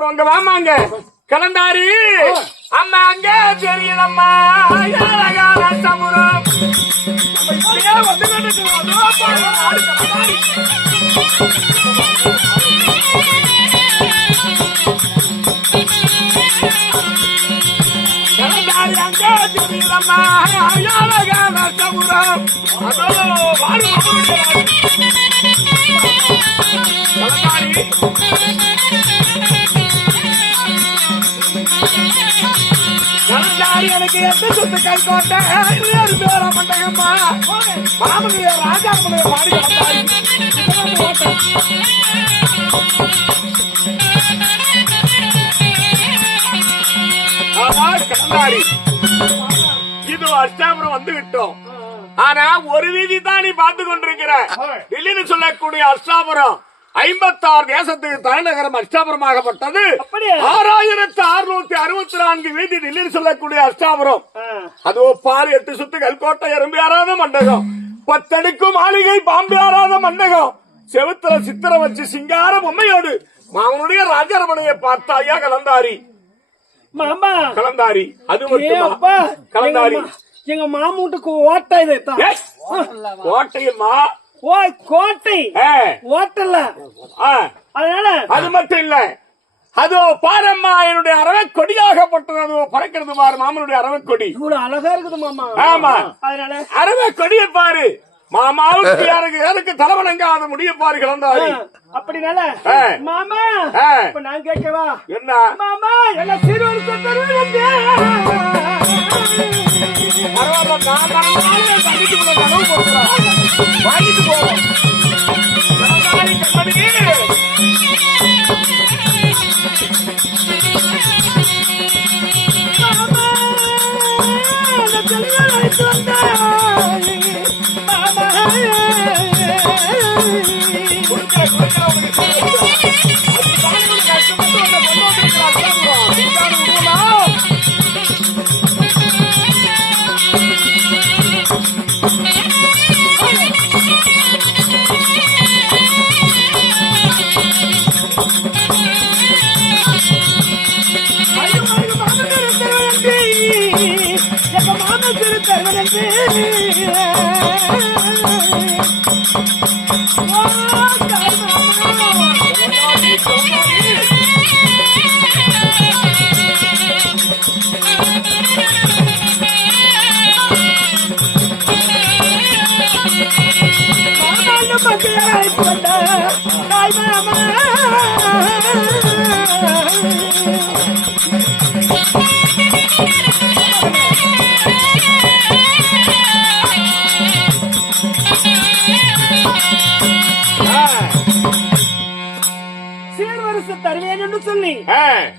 அப்புறம் வாமாங்க கலந்தாரி அம்மா அங்க தெரியலம்மா அழகான சமுரம் கலந்தாரி அங்க தெரியலம்மா அழகான சமுரம் கலந்தாரி எனக்கு எந்த சொத்து கை கோட்டை பேர மண்டகம்மா மாமனி ராஜா பாடி கலந்தாரி இது அஷ்டாபுரம் வந்து விட்டோம். ஆனா ஒரு வீதி தான் நீ பார்த்து கொண்டிருக்கிற டெல்லின்னு சொல்லக்கூடிய அஷ்டாபுரம் 56 தேசத்துக்கு தலைநகரம் அஷ்டாபுரமாகப்பட்டது. 6664 வீதி டெல்லின்னு சொல்லக்கூடிய அஷ்டாபுரம். அது பாரு 8 சுத்துகள் கோட்டை எறும்பு ஆறாத மண்டகம் 10 அடுக்கு மாளிகை பாம்பு ஆறாத மண்டகம் செவுத்துல சித்திரம் வச்சு சிங்கார பொம்மையோடு மாமனுடைய ராஜரமணையை பார்த்தாயா கலந்தாரி மாமா கலந்தாரி அது மட்டுமா கலந்தாரி எங்க மாமூட்டுக்கு ஓட்டை கோட்டையம்மா கோட்டை ஓட்டல அதனால அது மட்டும் இல்ல அது பாரம்மா என்னுடைய அரவை கொடியாகப்பட்டது. அது பறக்கிறது பாரு மாமனுடைய அரவை கொடி இவ்வளவு அழகா இருக்குது மாமா. ஆமா அதனால அரவை கொடியை பாரு மாமாவுக்கு யாருக்கு தலைவணங்காத முடிய பாரு கலந்தாரி. அப்படினால மாமா இப்ப நான் கேட்கவா என்ன மாமா என்ன சிறுவர் வாங்கிட்டு போவோம்.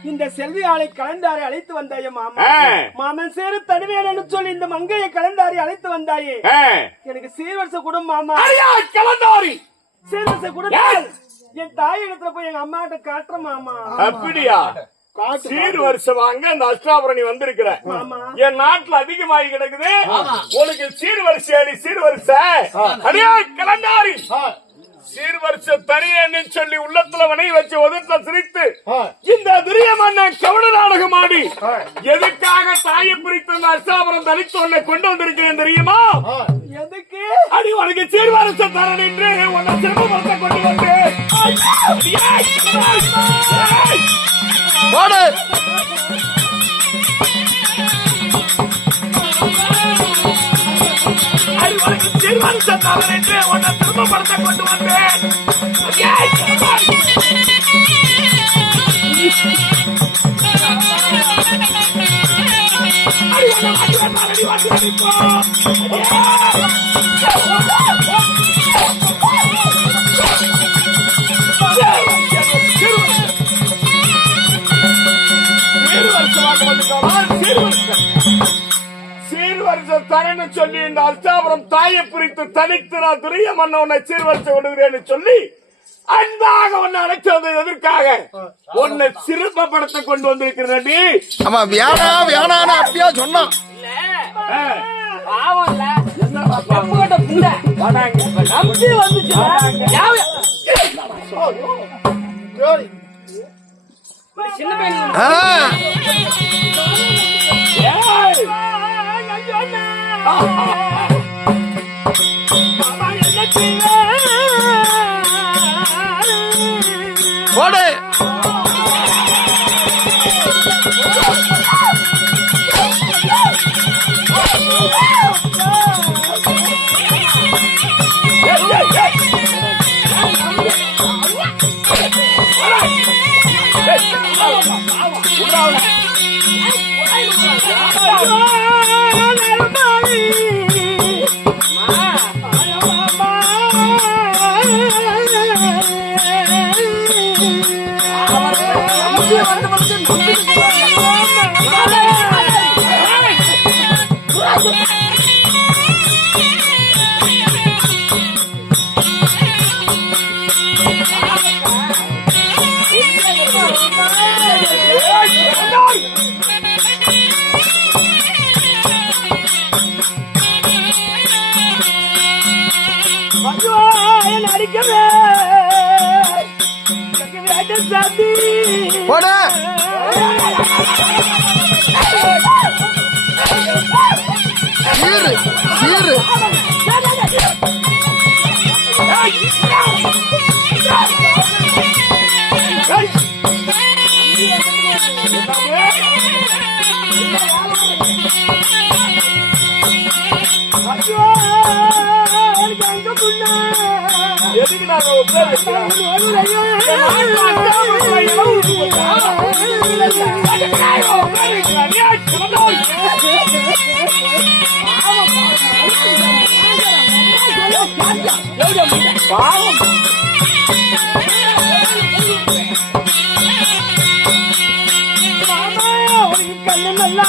இந்த செல்வி ஆளை கலந்தாரை அழைத்து வந்தாயே மாமா. மாமன் சேரு தடுவேன் சொல்லி இந்த மங்கையை கலந்தாரி அழைத்து வந்தாயே. எனக்கு சீர்வரிச கூட மாமா கலந்தாரி சீர்வரிச கூட என் தாய் இடத்துல போய் எங்க அம்மா கிட்ட காட்டுற மாமா. அப்படியா சீர் வருஷம் வாங்க அந்த அஷ்டாபுரணி வந்திருக்கிற என் நாட்டுல அதிகமாகி கிடக்குது. உனக்கு சீர் வரிசை சீர் வரிசை அடியா கலந்தாரி சீர்வரிச தனியன்னு சொல்லி உள்ளத்துல வணையை வச்சு உதத்துல சிரித்து இந்த துரியமன்னன் கவன நாடகம் ஆடி எதுக்காக தாயை பிரித்து அந்த அஷ்டாபுரம் தலித்து உன்னை கொண்டு வந்திருக்கிறேன் தெரியுமா? எதுக்கு அடி உனக்கு சீர்வரிச தரன் என்று உன்னை சிரமத்தை கொண்டு வந்து சீர்வரிசத்தாளர் என்று உன்னை திரும்பப்படுத்த கொண்டு வந்தேன். தரன்னு சொல்லி இந்த அஷ்டாபுரம் தாயை பிரித்து தனித்து நான் துரிய மன்னவனை சீர்வரிசை விடுகிறேன்னு சொல்லி அன்பாக உன்னை அழைச்சு வந்தது எதற்காக? உன்னை சிறப்பப்படுத்த கொண்டு வந்திருக்கிறேன். ஆமா வேணா வேணான்னு அப்படியா சொன்னான். சின்ன பையன் ஆ, ஏய், போடு. ஏய், ஏய், ஏய். விட்றா அவனை. அடிக்கவே சாத்தி போடு. சீரு சீரு. எதுக்கு நாங்க உட்கார வைக்கிறோம்? பாவம். கண்ணு நல்லா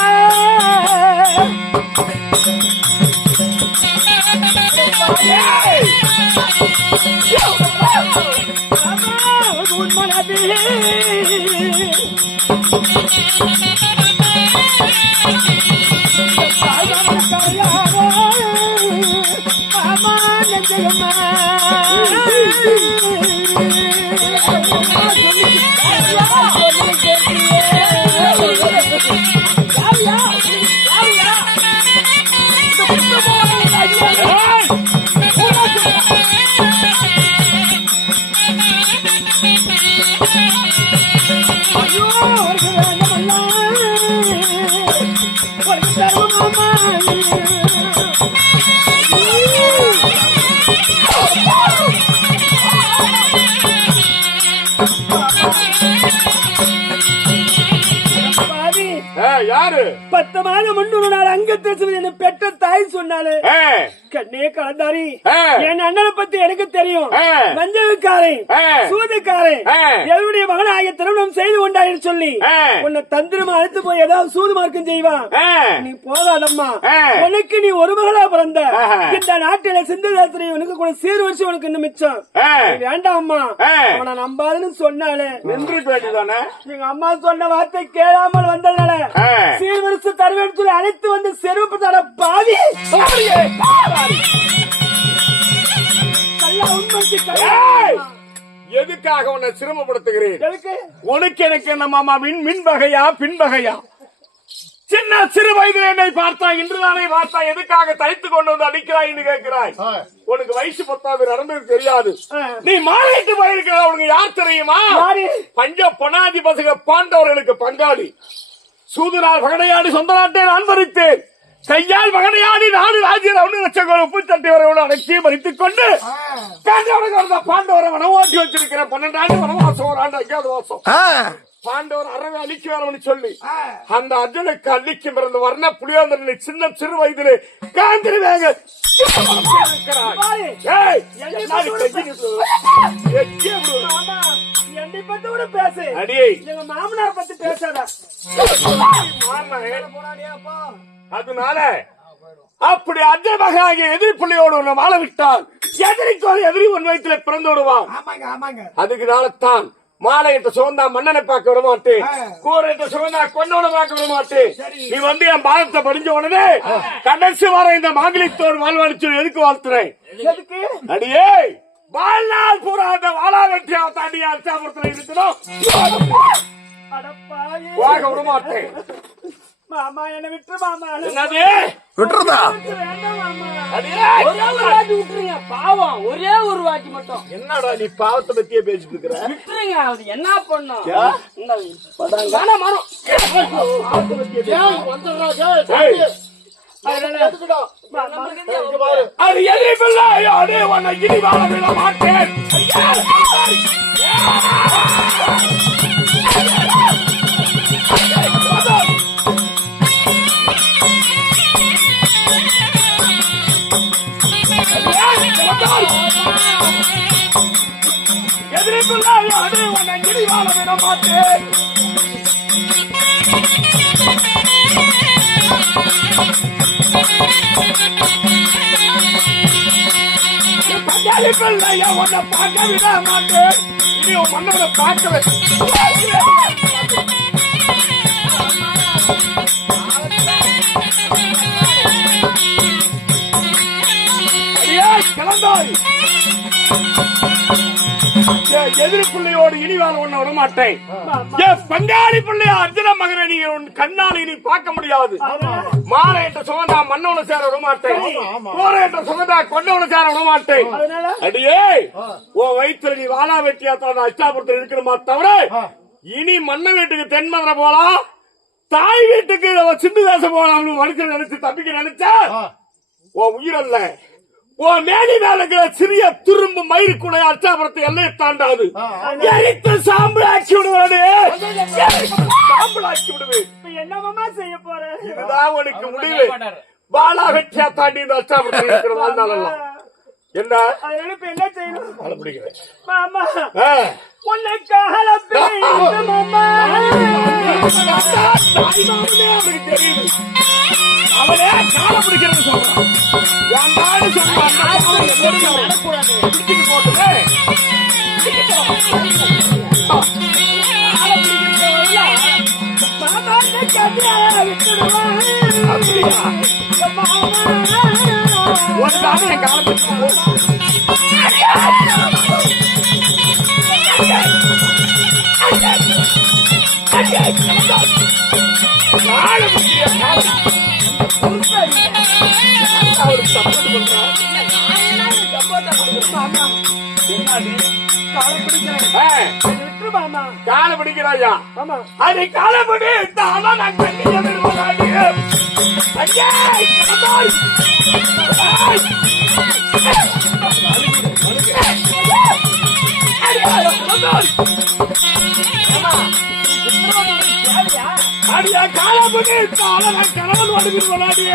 யாரு 10 மாதம் முன்னூறு நாள் அங்கத்தில் என்ன பெற்ற தாய் சொன்னாலே கண்ணே கலந்தாரி என் அண்ணனை பத்தி எனக்கு தெரியும். மஞ்சள்காரன் சூதுக்காரன் என்னுடைய மகனாகிய திருமணம் செய்து கொண்டாயின்னு சொல்லி உன்னை தந்திரமா அழைத்து போய் ஏதாவது சூது மார்க்கம் செய்வான். நீ போகாதம்மா, உனக்கு நீ ஒரு மகளா பிறந்த இந்த நாட்டில சிந்தனை உனக்கு கூட சீர் வருஷம் உனக்கு இன்னும் மிச்சம். வேண்டாம்மா அவனை நம்பாதுன்னு சொன்னாலே எங்க அம்மா சொன்ன வார்த்தை கேளாமல் வந்ததுனால சீர் வருஷம் தருவேன்னு சொல்லி அழைத்து வந்து செருப்பு பாவி எதுக்காக உன்னை சிரமப்படுத்துகிறேன்? உனக்கு எனக்கு நம்ம மின் வகையா பின் வகையா? சின்ன சிறு வயதில் என்னை பார்த்தா இன்றுதானே பார்த்தா எதுக்காக தைத்து கொண்டு வந்து அடிக்கிறாய் என்று கேட்கிறாய். உனக்கு வயசு 10 நடந்தது தெரியாது. நீ மாறிட்டு போயிருக்கிற உனக்கு யார் தெரியுமா? பஞ்ச பொனாதி பசங்க பாண்டவர்களுக்கு பங்காளி. சூதுநாள் பகடையாடி சொந்த நாட்டை நான் பறித்தேன். கையால் மகனையாடி நாடு ராஜ்யம் 1 லட்சம் உப்பு தட்டி வரவோடு அடக்கி மறித்துக் கொண்டு பாண்டவரை வனவாட்டி வச்சிருக்கிற 12 ஆண்டு வனவாசம், 1 ஆண்டு அஜாதவாசம். பாண்டவர் அறவை அழிக்க வேணும்னு சொல்லி அந்த அர்ஜுனுக்கு அள்ளிக்கும் பிறந்த வர்ண புலியாந்தரனை சின்ன சிறு வயதிலே காந்திருவாங்க. மாமனார் பத்தி பேசாத. அதனால அப்படி அர்ஜுனமாக எதிரி புள்ளியோடு ஒண்ணு வாழ விட்டால் எதிரி உன் வயிற்றுல பிறந்து விடுவான். அதுக்குனால்தான் மாலையிட்ட சுகந்தா மன்னனை பார்க்க விட மாட்டேன், கூரையிட்ட சுகந்தா கொண்டோட பார்க்க விட மாட்டேன். நீ வந்து என் பாதத்தை படிஞ்ச உடனே கடைசி வர இந்த மாங்கலித்தோடு வாழ்வாளிச்சு எதுக்கு வாழ்த்துறேன்? அடியே வாழ்நாள் பூரா அந்த வாழா வெட்டியா தாண்டி அச்சாபுரத்தில் இருக்கணும். அடப்பாயே. போக விட மாட்டேன். மாமா என்ன விட்டு மாமா. என்னது விட்டுறதா? வேண்டாம் மாமா. அடியே, ஒரே ஒரு வாட்டி விட்டுருங்க பாவம். ஒரே ஒரு வாட்டி மட்டும் என்னடா நீ பாவத்தை பத்தியே பேசிட்டு இருக்கிற? விட்டுருங்க. அது என்ன பண்ணும்? படாங்கான மரம். பாவத்தை பத்தியே பேசுற. அது எதிரிப்பில்லை. அடே உன்னை இனி வாழ விட மாட்டேன். எதிரிப்பில்லை. அடே உன்னை இனி வாழ விட மாட்டேன். பஞ்சாலிப்பில்லையா உன்னை பார்க்க விட மாட்டேன். இனி உன் மன்னவனை பார்க்கவே. அடியே கிளந்தாய். எதிரி பிள்ளையோடு இனி வாழ ஒண்ணு விட மாட்டேன். பங்காளி பிள்ளைய அர்ஜுன மகனை நீ கண்ணால் இனி பார்க்க முடியாது. மாலை என்ற சுகந்தா மன்னவனை சேர விட மாட்டேன். கோரை என்ற சுகந்தா கொண்டவனை சேர விட மாட்டேன். அடியே உன் வயிற்றுல நீ வாழா வெட்டியாத்தான் அஷ்டாபுரத்தில் இருக்கிறமா தவிர இனி மன்ன வீட்டுக்கு தென்மதுரை போலாம், தாய் வீட்டுக்கு சிந்து தேசம் போலாம் மனுஷன் நினைச்சு தப்பிக்க நினைச்சா உன் உயிரல்ல. உன் மேலி மேல இருக்கிற சிறிய துரும்பு மயிறு கூட அச்சாபுரத்தை எல்லையை தாண்டாது. எரித்து சாம்பலாக்கி விடுவாடு. சாம்பலாக்கி விடுவேன். என்னமா செய்ய போற? இதுதான் உனக்கு முடிவு. பாலா வெட்டியா தாண்டி இந்த அச்சாபுரத்தில் இருக்கிற வாழ்நாளெல்லாம் என்ன என்ன செய்யணும்? பிடிக்கிறேன் மாமா உன்னை காலப்பே மாமா. அவனுக்கு தெரியுது. அவனே கால பிடிக்கிறது சொல்றான். என் நாடு சொன்னான் போட்டு ஒரு நாடு என் காலத்துக்கு கால பிடிக்கிறாயா? அது காலப்படி நான் அடியா காலப்படி நான் கணவன் வடிவில் விளையாடியே.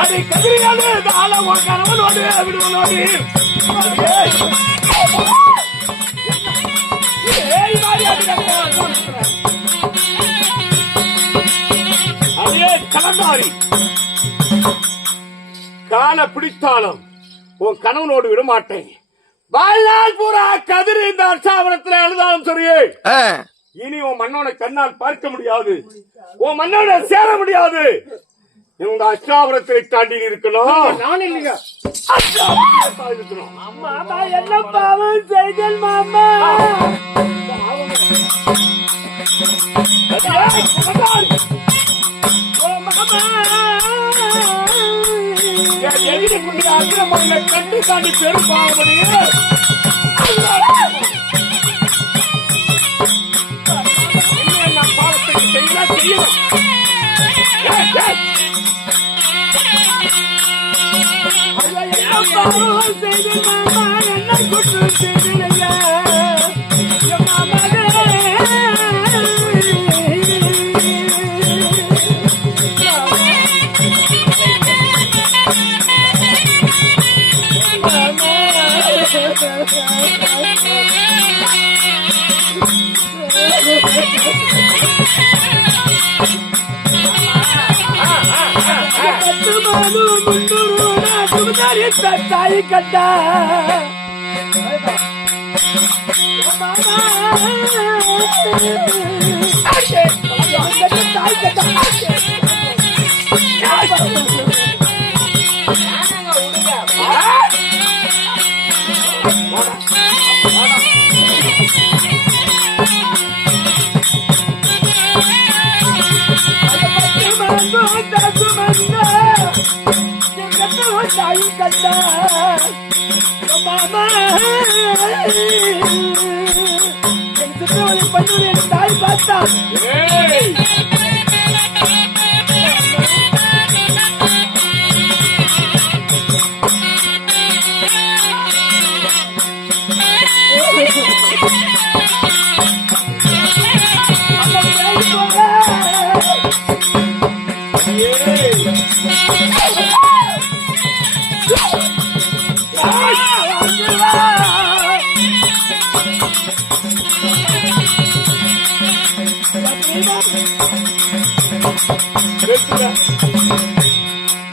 அதை கதிரியாலே கணவன் விடுவனோடு அதே கலந்தாரி கால பிடித்தாலும் உன் கணவனோடு விடமாட்டேன். வாழ்நாள் பூரா கதிரி இந்த அர்ச்சாவரத்தில் எழுதாலும் சரியே. இனி உன் மன்னோட கண்ணால் பார்க்க முடியாது. உன் மன்னோட சேர முடியாது. இவங்க அஷ்டாபுரத்தை தாண்டி இருக்கணும். நான் இல்லைங்க மாமா. என்ன பாவம் செய்தல் மாமா? எதிரி புள்ளி அக்கிரமங்களை கண்டு தாண்டி பெரும்பாவடி நான் பாவத்துக்கு செய்யலாம் செய்யணும். செய்தல் மாமா. என்ன குற்றம் செய்தியா மாமா? தாய் கட்டா தாய் கட்டா தாயும் கண்டா மாமா என் சித்தவனை பண்ணு என் தாய் பார்த்தா ஏய்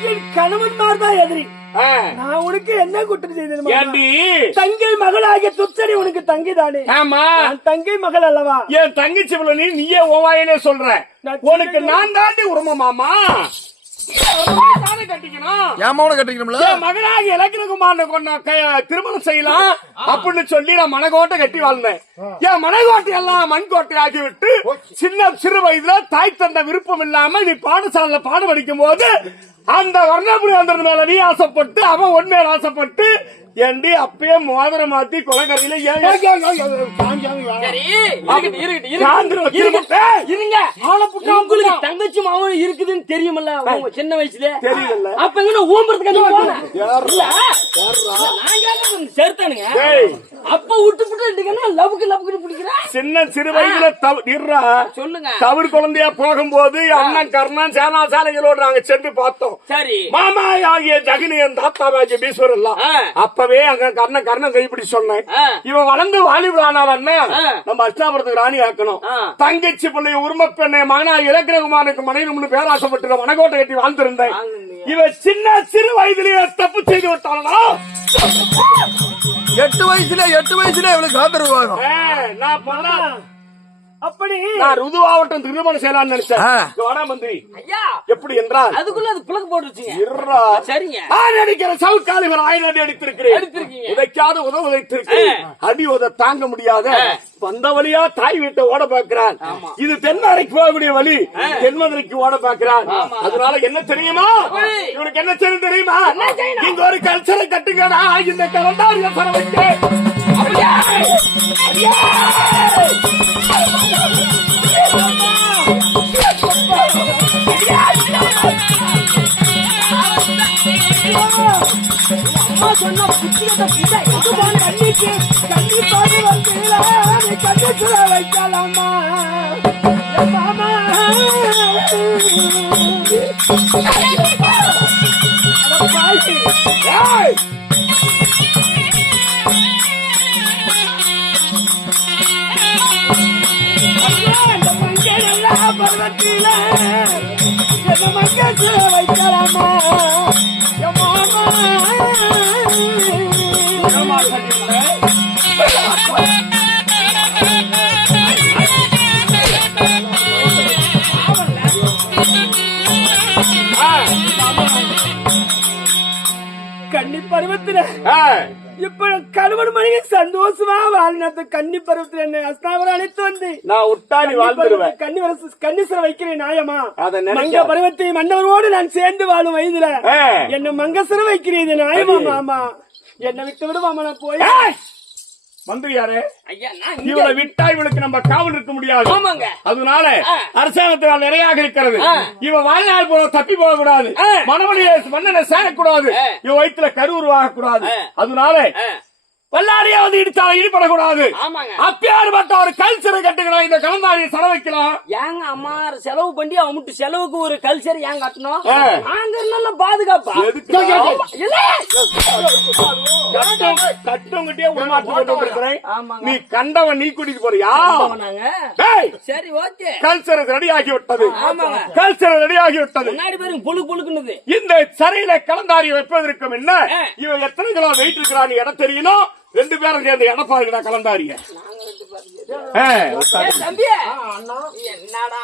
என் கணவன் மார்தான் எதிரி நான் உனக்கு என்ன குற்றம் செய்தேன் ஏண்டி தங்கை மகளாகிய துச்சடி உனக்கு தங்கிதானே ஆமா நான் தங்கை மகள் அல்லவா என் தங்கச்சி பிள்ளை நீயே ஓவாயினே சொல்ற உனக்கு நான் தாண்டி உரிமமாமா கட்டிக்கணும் என் மகனை கட்டிக்கணும்ல என் மகனாகி இலக்கிரகுமாரனை கொண்ட திருமணம் செய்யலாம் அப்படின்னு சொல்லி நான் மனக்கோட்டை கட்டி வாழ்ந்தேன் என் மனக்கோட்டை எல்லாம் மண்கோட்டை ஆகிவிட்டு சிறு வயதுல தாய் தந்த விருப்பம் இல்லாம நீ பாடசாலையில பாடம் படிக்கும் போது அந்த வர்ணபுரி வந்தது மேல நீ ஆசைப்பட்டு அவன் உண்மையில ஆசைப்பட்டு ஏண்டி அப்பயே மோதிரம் மாத்தி கொலைக்கரையில உங்களுக்கு தங்கச்சி மாவன் இருக்குதுன்னு தெரியுமல்ல சின்ன வயசுல தெரியல அப்ப எங்க ஊம்புறதுக்கு சேர்த்தானுங்க அப்ப விட்டு லவுக்கு லவுக்கு பிடிக்கிறா சிறு வயதுல சொல்லுங்க தவறு குழந்தையா போகும்போது அண்ணன் கர்ணன் சேனா சாலைகளோடு நாங்க சென்று பார்த்தோம் சரி மாமா ஆகிய ஜெகனியன் தாத்தாவாகிய பீஸ்வர் எல்லாம் அப்பவே அங்க கர்ணன் கைப்பிடி சொன்னேன் இவன் வளர்ந்து வாலிபுரானார் நம்ம அஷ்டாபுரத்துக்கு ராணி ஆக்கணும் தங்கச்சி பிள்ளைய உரிமை பெண்ணை மகனா இலக்கிரகுமாருக்கு மனைவி பேராசப்பட்டு மனக்கோட்டை கட்டி வாழ்ந்திருந்தேன் இவன் சிறு வயதிலேயே தப்பு செய்து விட்டானா 8 வயசுல இவளுக்கு ஆதரவாகும் நான் பண்ண அப்படி நான் ருதுவாவட்டம் திருமணம் செய்யலாம்னு நினைச்சேன் வட மந்திரி ஐயா எப்படி என்றால் அதுக்குள்ள அது பிளக் போட்டுருச்சுங்க சரிங்க அடிக்கிற சவுக்காலிகள் 1000 அடி அடித்திருக்கிறேன் உதைக்காத உதவ உதைத்திருக்கிறேன் அடி உத தாங்க முடியாத வந்த வழியா தாய் வீட்டை ஓட பார்க்கிறான் இது தென்மதுரைக்கு போகக்கூடிய வழி தென்மதுரைக்கு ஓட பார்க்கிறான் அதனால என்ன தெரியுமா இவனுக்கு என்ன செய்யணும் தெரியுமா இங்க ஒரு கல்ச்சரை கட்டுங்கடா இந்த கலந்தாரிய சர வைக்க அம்மா சொன்ன புத்திரத்தை கண்டிப்பாக வந்து கண்டிச்சுல வைக்கலாமா மாமா பருவத்தில மங்கச்சுல வைக்கலாமா கன்னி பருவத்துல இப்ப கணவன் மனைவி சந்தோஷமா வாழ்நாத்து கன்னி பருவத்துல என்ன அஸ்தாவரம் அழைத்து வந்து நான் உட்டாணி வாழ்ந்துருவேன் கன்னிசரம் வைக்கிறேன் நியாயமா அத மங்க பருவத்தை மன்னவரோடு நான் சேர்ந்து வாழும் வயதுல என்ன மங்கசரம் வைக்கிறேன் நியாயமா மாமா என்ன விட்டு விடு மாமா நான் போய் மந்திரியாரே இவளை விட்டா இவளுக்கு நம்ம காவல் இருக்க முடியாது அதனால அரசாங்கத்தினால் நிறையாக இருக்கிறது இவன் வாழ்நாள் போல தப்பி போக கூடாது மனவழியை மன்னனை சேரக்கூடாது இவன் வயிற்றுல கரு உருவாக கூடாது அதனால வல்லாடியா வந்து இடிச்சாலும் ஈடுபடக்கூடாது அப்பயாறுபட்ட ஒரு கல்ச்சரை கட்டுக்கலாம் இந்த கலந்தாரியை செலவு வைக்கலாம் ஏங்க அம்மா செலவு பண்ணி அவன் செலவுக்கு ஒரு கல்ச்சர் ஏன் கட்டணும் நாங்க நல்ல பாதுகாப்பா கட்டவங்கிட்டே உருமாற்றி நீ கண்டவன் நீ கூட்டிட்டு போறியா சரி ஓகே கல்ச்சர் ரெடி ஆகிவிட்டது கல்ச்சர் ரெடி ஆகிவிட்டது முன்னாடி பேருக்கு புழு புழுக்குனது இந்த சரையில கலந்தாரி வைப்பதற்கும் என்ன இவன் எத்தனை கிலோ வெயிட் இருக்கிறான்னு இடம் தெரியணும் 2 பேரும் சேர்ந்து இடம் பாருங்கடா கலந்தாரிய தம்பி என்னடா